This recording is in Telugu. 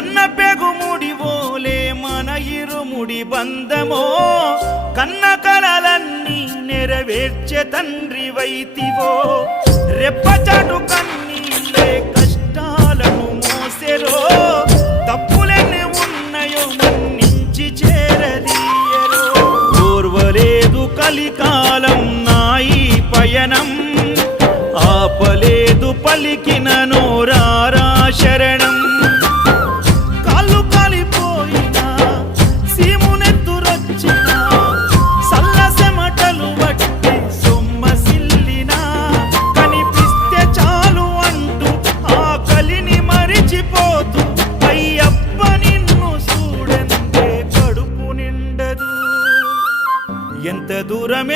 కన్న పెగుముడి ఓలే మన ఇరుముడి బంధమో కన్న కలలన్నీ నెరవేర్చే తండ్రి వైతివో రెప్పచాటు కన్నీళ్ళే కష్టాలను మోసెరో తప్పులెన్ని ఉన్నాయో మన్నించి చేరదీయరో ఓర్వలేదు కలికాలం నాయి పయనం ఆపలేదు పలికిన నోరారా శరణం కాళ్ళు కాలిపోయినా సీమునెత్తురొచ్చినా సల్లసెమటలు వట్టి సొమ్మసిల్లినా కనిపిస్తే చాలు అంటూ ఆకలిని మరిచిపోతూ అయ్యప్ప నిన్ను చూడందే కడుపు నిండదు ఎంత దూరం